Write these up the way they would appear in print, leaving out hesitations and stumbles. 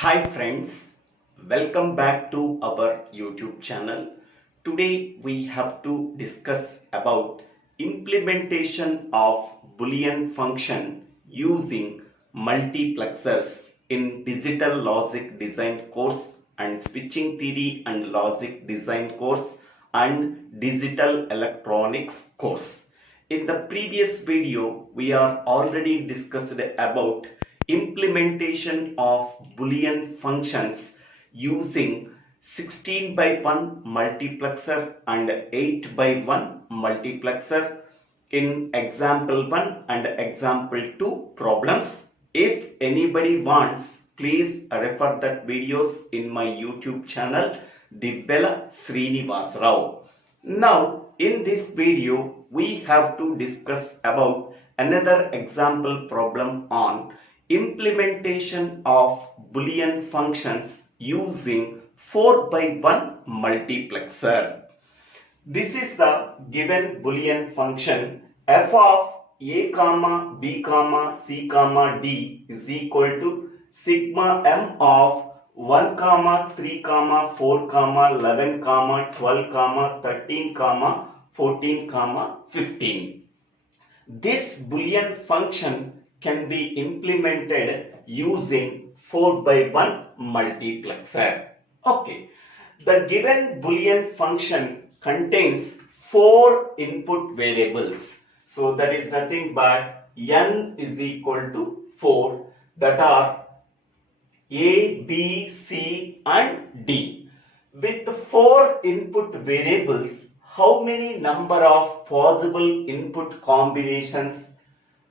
Hi friends, welcome back to our YouTube channel. Today we have to discuss about implementation of Boolean function using multiplexers in digital logic design course and switching theory and logic design course and digital electronics course. In the previous video, we are already discussed about implementation of Boolean functions using 16 by 1 multiplexer and 8 by 1 multiplexer in example 1 and example 2 problems. If anybody wants, please refer that videos in my YouTube channel DIVVELA SRINIVASA. Now in this video we have to discuss about another example problem on implementation of Boolean functions using 4 by 1 multiplexer. This is the given Boolean function f of a comma b comma c comma d is equal to sigma m of 1 comma 3 comma 4 comma 11 comma 12 comma 13 comma 14 comma 15. This Boolean function can be implemented using 4 by 1 multiplexer. Okay, the given Boolean function contains 4 input variables. So that is nothing but n is equal to 4, that are a, b, c and d. With 4 input variables, how many number of possible input combinations?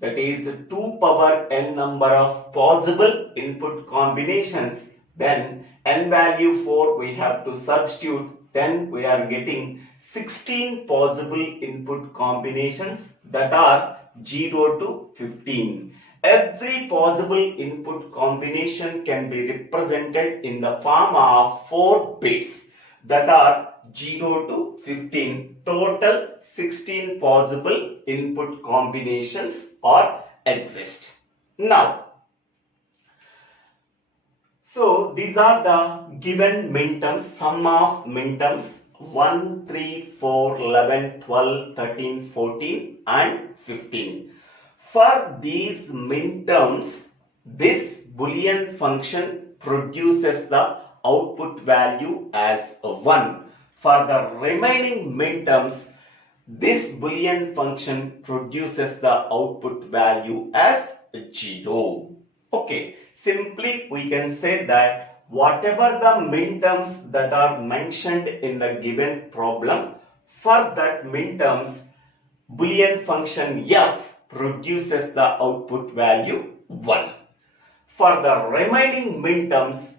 That is 2 power n number of possible input combinations. Then n value 4 we have to substitute. Then we are getting 16 possible input combinations, that are 0 to 15. Every possible input combination can be represented in the form of 4 bits, that are 0 to 15. Total 16 possible input combinations are exist. Now, so these are the given minterms, sum of minterms 1, 3, 4, 11, 12, 13, 14 and 15. For these minterms, this Boolean function produces the output value as 1. For the remaining minterms, this Boolean function produces the output value as 0. Okay, simply we can say that whatever the minterms that are mentioned in the given problem, for that minterms, Boolean function f produces the output value 1. For the remaining minterms,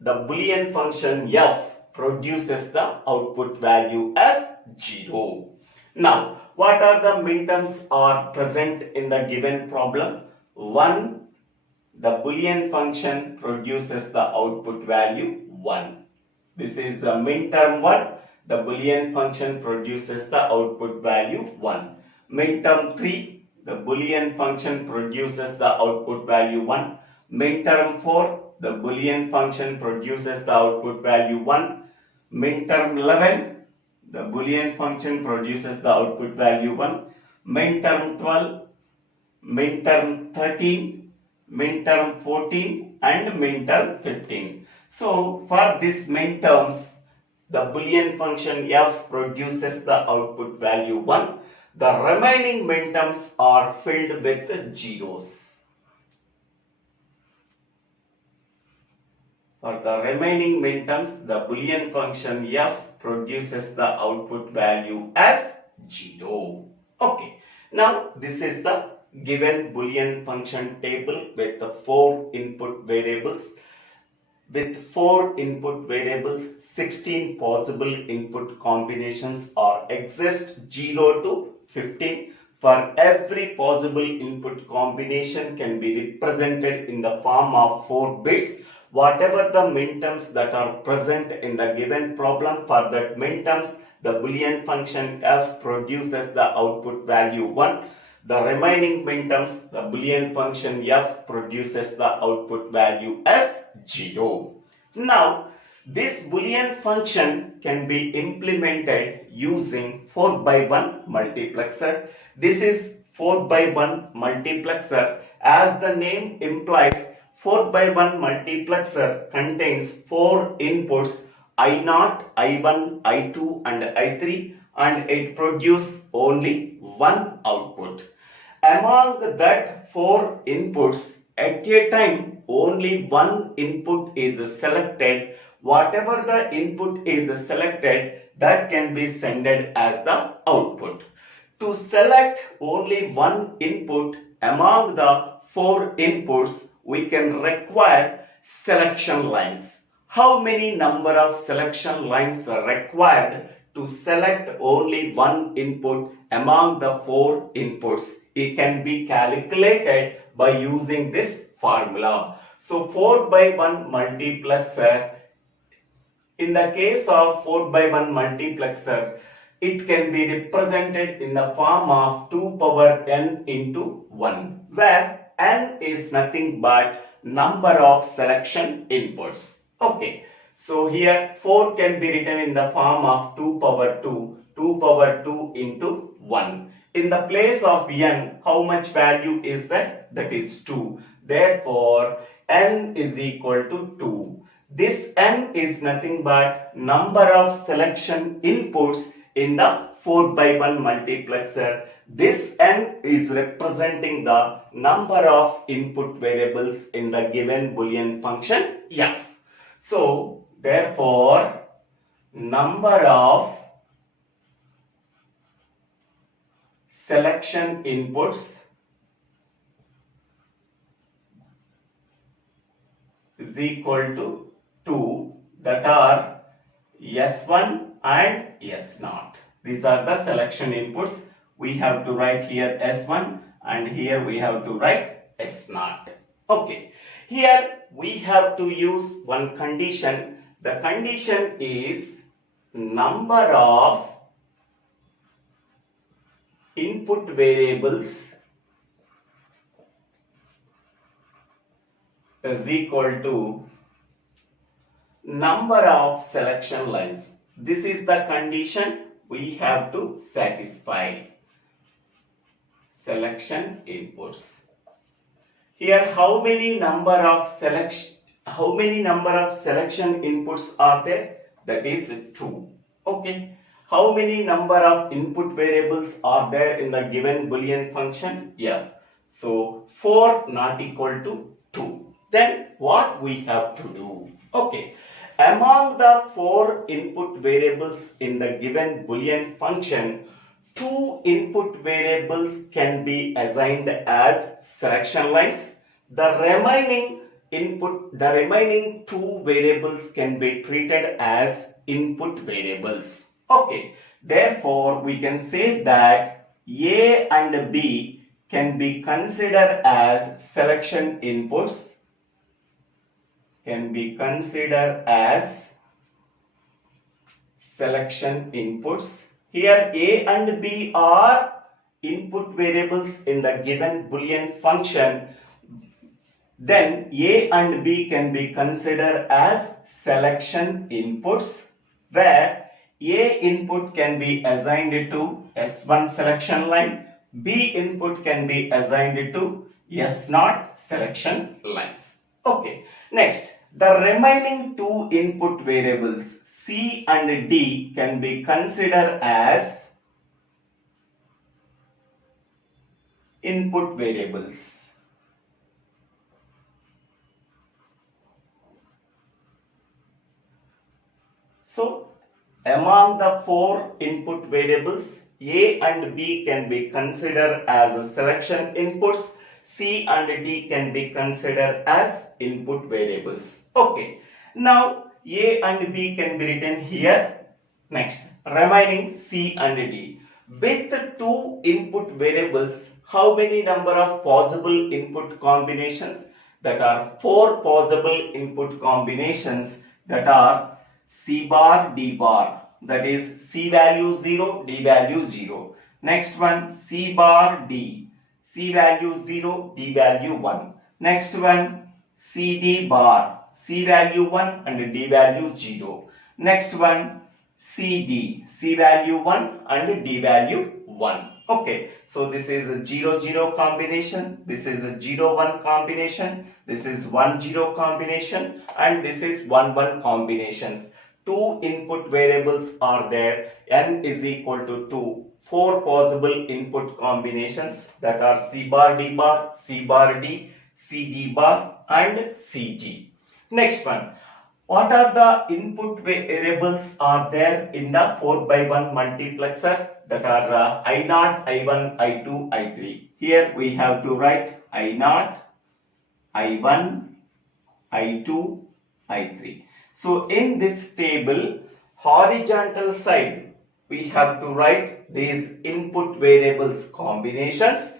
the Boolean function f produces the output value as 0. Now, what are the minterms are present in the given problem? 1. The Boolean function produces the output value 1. This is the minterm 1. The Boolean function produces the output value 1. Minterm 3. The Boolean function produces the output value 1. Minterm 4. The Boolean function produces the output value 1. Minterm 11. The Boolean function produces the output value 1. Minterm 12. Minterm 13. Minterm 14 and minterm 15. So for these minterms, the Boolean function f produces the output value 1. The remaining minterms are filled with zeros. For the remaining minterms, the Boolean function f produces the output value as 0. Okay. Now this is the given Boolean function table with the 4 input variables. With 4 input variables, 16 possible input combinations are exist, 0 to 15. For every possible input combination can be represented in the form of 4 bits. Whatever the minterms that are present in the given problem, for that minterms, the Boolean function f produces the output value 1. the remaining minterms, the Boolean function f produces the output value as 0. Now, this Boolean function can be implemented using 4x1 multiplexer. This is 4x1 multiplexer. As the name implies, 4x1 multiplexer contains 4 inputs I0, I1, I2 and I3, and it produces only one output. Among that 4 inputs, at a time only one input is selected. Whatever the input is selected, that can be sent as the output. To select only one input among the 4 inputs, we can require selection lines. How many number of selection lines are required to select only one input among the 4 inputs? It can be calculated by using this formula. So 4x1 multiplexer, in the case of 4x1 multiplexer, it can be represented in the form of 2 power n into 1, where n is nothing but number of selection inputs. Okay, so here 4 can be written in the form of 2 power 2, 2 power 2 into 1. In the place of n, how much value is that? That is 2. Therefore, n is equal to 2. This n is nothing but number of selection inputs in the 4x1 multiplexer. This n is representing the number of input variables in the given Boolean function f. So, therefore, number of selection inputs is equal to 2, that are S1 and S0. These are the selection inputs. We have to write here S1 and here we have to write S0. Okay. Here we have to use one condition. The condition is number of input variables is equal to number of selection lines. This is the condition we have to satisfy. Selection inputs. Here, how many number of selection inputs are there? That is 2. Okay. How many number of input variables are there in the given Boolean function f? So 4 not equal to 2. Then what we have to do? Okay. Among the 4 input variables in the given Boolean function, 2 input variables can be assigned as selection lines. The remaining 2 variables can be treated as input variables. Okay, therefore we can say that A and B can be considered as selection inputs. Here A and B are input variables in the given Boolean function. Then A and B can be considered as selection inputs, where A input can be assigned to S1 selection line, B input can be assigned to S0 selection lines. Okay, next, the remaining 2 input variables C and D can be considered as input variables. So, among the 4 input variables, A and B can be considered as selection inputs, C and D can be considered as input variables. Okay, now A and B can be written here. Next, remaining C and D. With 2 input variables, how many number of possible input combinations? That are 4 possible input combinations, that are C bar, D bar, that is C value 0, D value 0. Next one, C bar, D, C value 0, D value 1. Next one, CD bar, C value 1 and D value 0. Next one, CD, C value 1 and D value 1. Okay, so this is a 0 0 combination, this is a 0 1 combination, this is 1 0 combination, and this is 1 1 combinations. Two input variables are there, n is equal to 2. Four possible input combinations, that are C bar D bar, C bar D, CD bar and CD. Next one, what are the input variables are there in the 4x1 multiplexer? That are I0, I1, I2, I3. Here we have to write I0, I1, I2, I3. So in this table, horizontal side, we have to write these input variables combinations.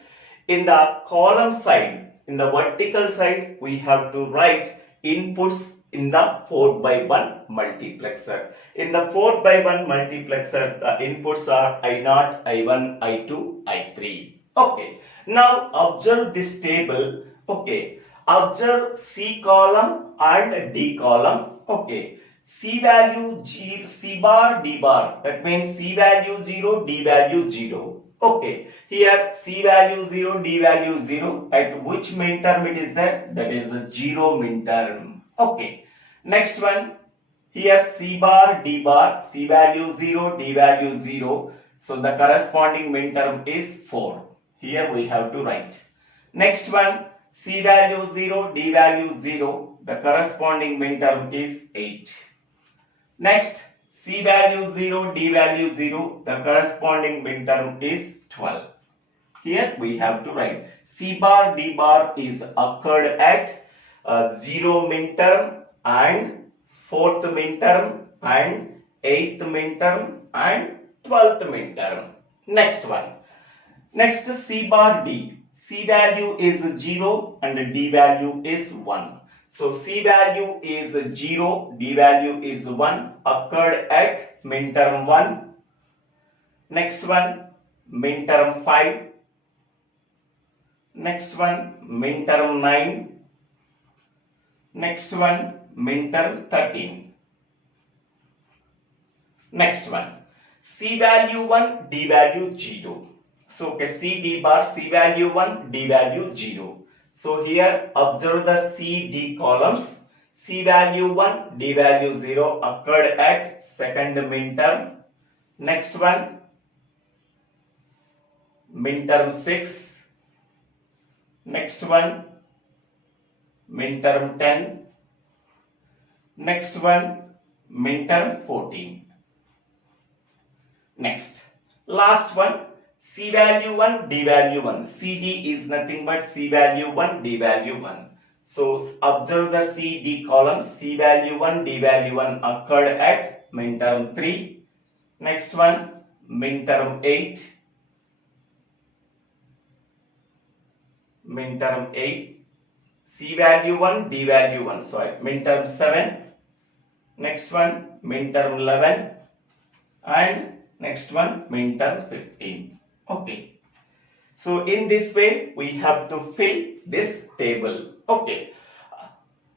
In the column side, in the vertical side, we have to write inputs in the 4x1 multiplexer. In the 4x1 multiplexer, the inputs are I0, I1, I2, I3. Okay. Now observe this table. Okay. Observe C column and D column. Okay. C value 0, C bar, D bar. That means C value 0, D value 0. Okay. Here C value 0, D value 0. At which minterm it is there? That is a 0 minterm. Okay. Next one. Here C bar, D bar. C value 0, D value 0. So the corresponding minterm is 4. Here we have to write. Next one. C value 0, D value 0. The corresponding minterm is 8. Next, C value 0, D value 0. The corresponding minterm is 12. Here we have to write C bar, D bar is occurred at 0 minterm and 4th minterm and 8th minterm and 12th minterm. Next one. Next, C bar D. C value is 0 and D value is 1. So C value is 0, D value is 1, occurred at minterm 1. Next one, minterm 5. Next one, minterm 9. Next one, minterm 13. Next one, C value 1, D value 0. So, okay, C D bar, C value 1, D value 0. So, here observe the C D columns. C value 1, D value 0 occurred at second minterm. Next one, minterm 6. Next one, minterm 10. Next one, minterm 14. Next, last one, C value 1, D value 1. CD is nothing but C value 1, D value 1. So observe the C D column. C value 1, D value 1 occurred at minterm 3. Next one, minterm 8. Minterm 8. C value 1, D value 1. Sorry, minterm 7. Next one, minterm 11. And next one, minterm 15. Okay. So in this way, we have to fill this table. Okay.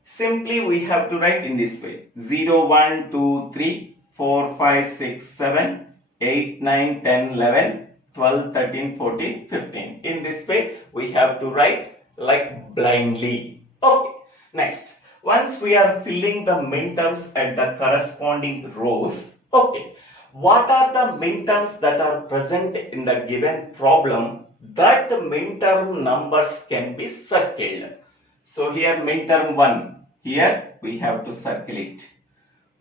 Simply we have to write in this way. 0, 1, 2, 3, 4, 5, 6, 7, 8, 9, 10, 11, 12, 13, 14, 15. In this way, we have to write like blindly. Okay. Next, once we are filling the minterms at the corresponding rows, okay, what are the minterms that are present in the given problem? That minterm numbers can be circled. So here minterm 1, here we have to circle it.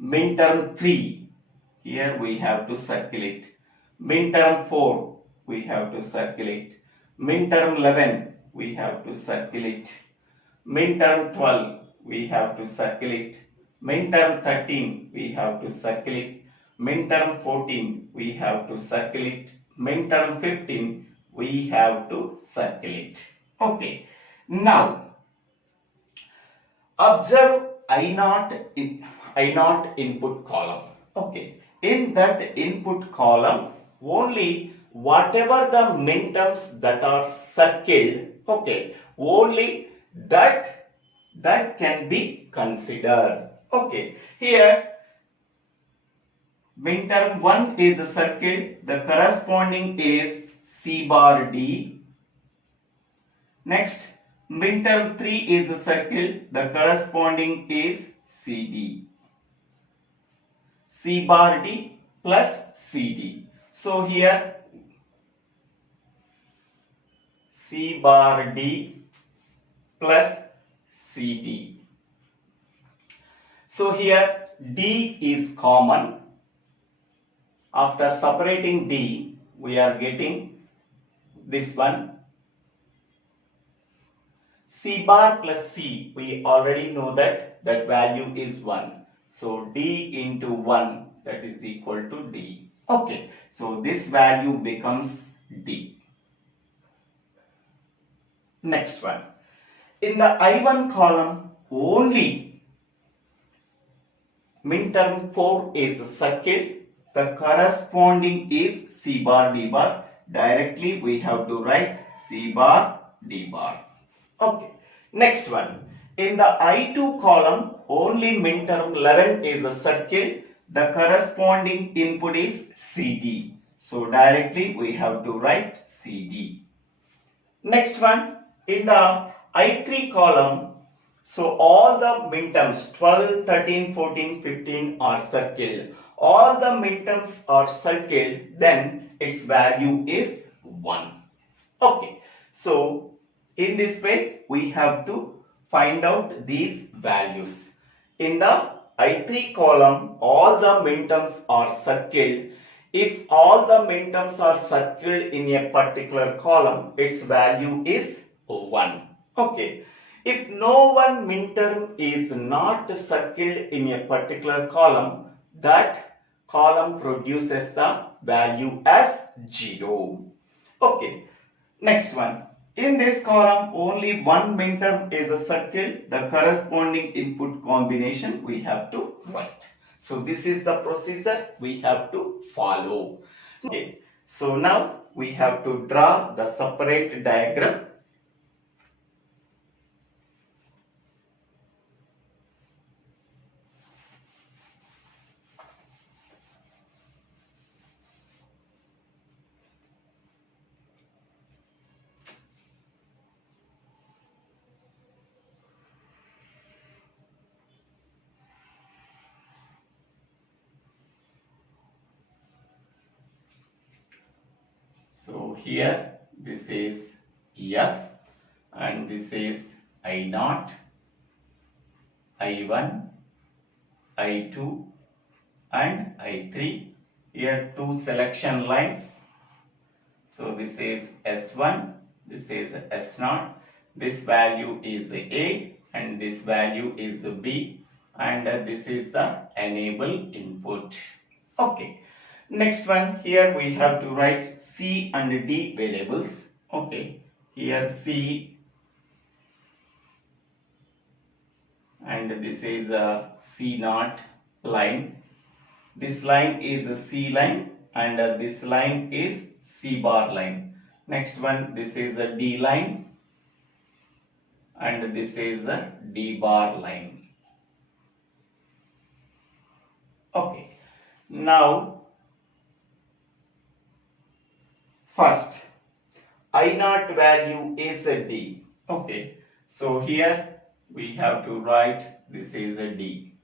Minterm 3, here we have to circle it. Minterm 4, we have to circle it. Minterm 11, we have to circle it. Minterm 12, we have to circle it. Minterm 13, we have to circle it. Minterm 14, we have to circle it. Minterm 15, we have to circle it. Okay. Now, observe I0 input column. Okay. In that input column, only whatever the minterms that are circled, okay, only that can be considered. Okay, here minterm 1 is circled, the corresponding is C bar D. Next, minterm 3 is circled, the corresponding is CD. C bar D plus CD. So here C bar D plus CD. So here D is common. After separating D, we are getting this one. C bar plus C, we already know that value is 1. So D into 1, that is equal to D. Okay, so this value becomes D. Next one. In the I1 column, only minterm 4 is circled. The corresponding is C bar D bar. Directly we have to write C bar D bar. Okay. Next one. In the I2 column, only minterm 11 is circled. The corresponding input is CD. So directly we have to write CD. Next one. In the I3 column, so all the minterms 12, 13, 14, 15 are circled. All the minterms are circled, then its value is 1. Okay, so in this way we have to find out these values. In the I3 column, all the minterms are circled. If all the minterms are circled in a particular column, its value is 1. Okay. If no one minterm is not circled in a particular column, that column produces the value as 0. Okay. Next one. In this column, only one minterm is circled. The corresponding input combination we have to write. So this is the procedure we have to follow. Okay. So now we have to draw the separate diagram. So here this is F and this is I0, I1, I2 and I3. Here two selection lines. So this is S1, this is S0. This value is A and this value is B and this is the enable input. Okay. Next one, here we have to write C and D variables. Okay, here C and this is a C0 line. This line is a C line and this line is C bar line. Next one, this is a D line and this is a D bar line. Okay, now first, I0 value is a D. Okay, so here we have to write this is a D.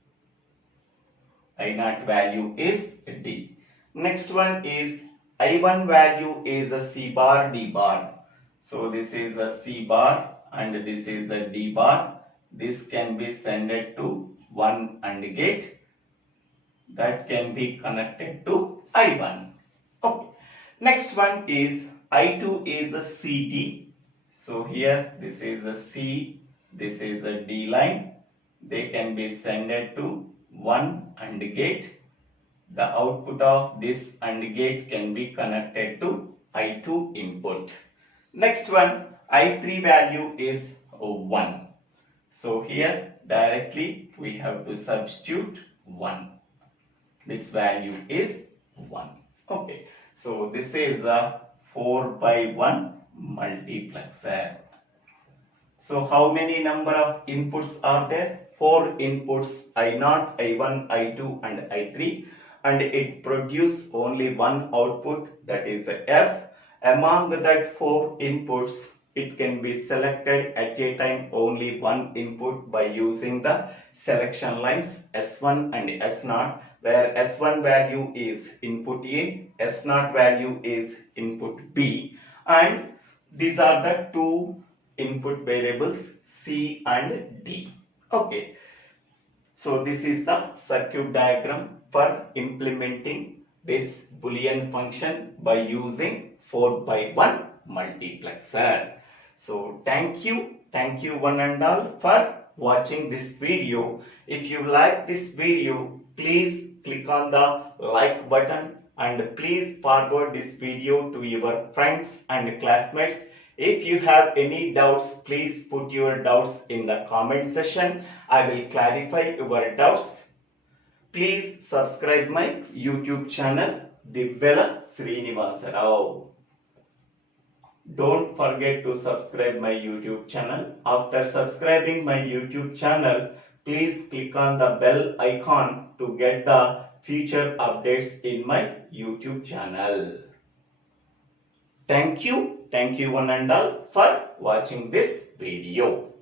I0 value is a D. Next one is I1 value is a C bar D bar. So this is a C bar and this is a D bar. This can be sent to 1 AND gate that can be connected to I1. Okay. Next one is I2 is a CD. So here this is a C, this is a D line. They can be sent to 1 AND gate. The output of this AND gate can be connected to I2 input. Next one, I3 value is 1. So here directly we have to substitute 1. This value is 1. Okay. So this is a 4x1 multiplexer. So how many number of inputs are there? 4 inputs, I0, I1, I2 and I3, and it produces only one output, that is F. Among that 4 inputs, it can be selected at a time only one input by using the selection lines S1 and S0, where S1 value is input A, S0 value is input B, and these are the two input variables C and D. Okay. So this is the circuit diagram for implementing this Boolean function by using 4x1 multiplexer. So thank you one and all for watching this video. If you like this video, please click on the like button and please forward this video to your friends and classmates. If you have any doubts, please put your doubts in the comment section. I will clarify your doubts. Please subscribe my YouTube channel, DIVVELA SRINIVASA. Don't forget to subscribe my YouTube channel. After subscribing my YouTube channel, please click on the bell icon to get the future updates in my YouTube channel. Thank you one and all for watching this video.